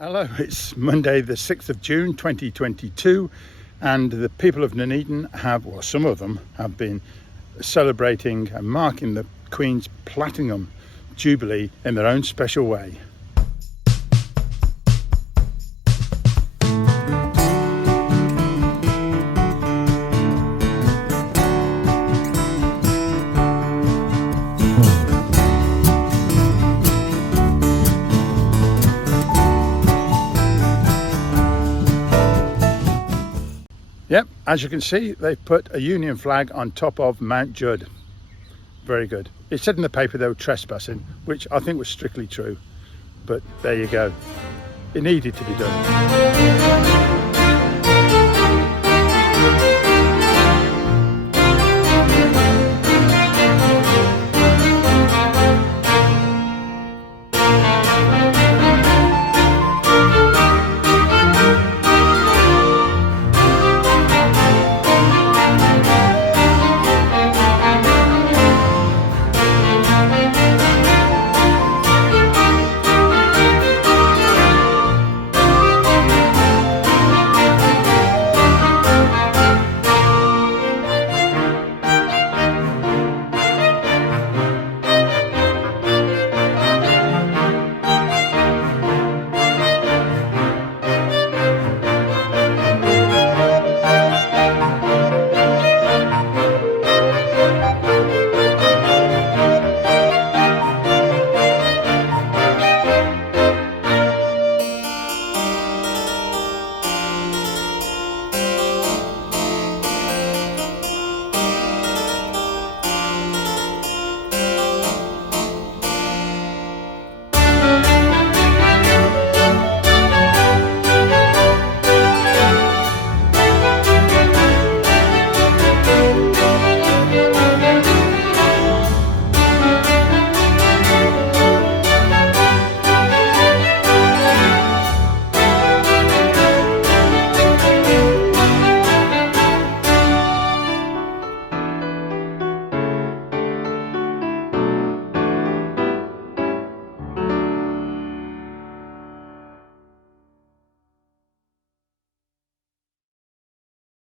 Hello, it's Monday the 6th of June 2022 and the people of Nuneaton have, or some of them have been celebrating and marking the Queen's Platinum Jubilee in their own special way. Yep, as you can see, they've put a Union flag on top of Mount Judd. Very good. It said in the paper they were trespassing, which I think was strictly true. But there you go. It needed to be done.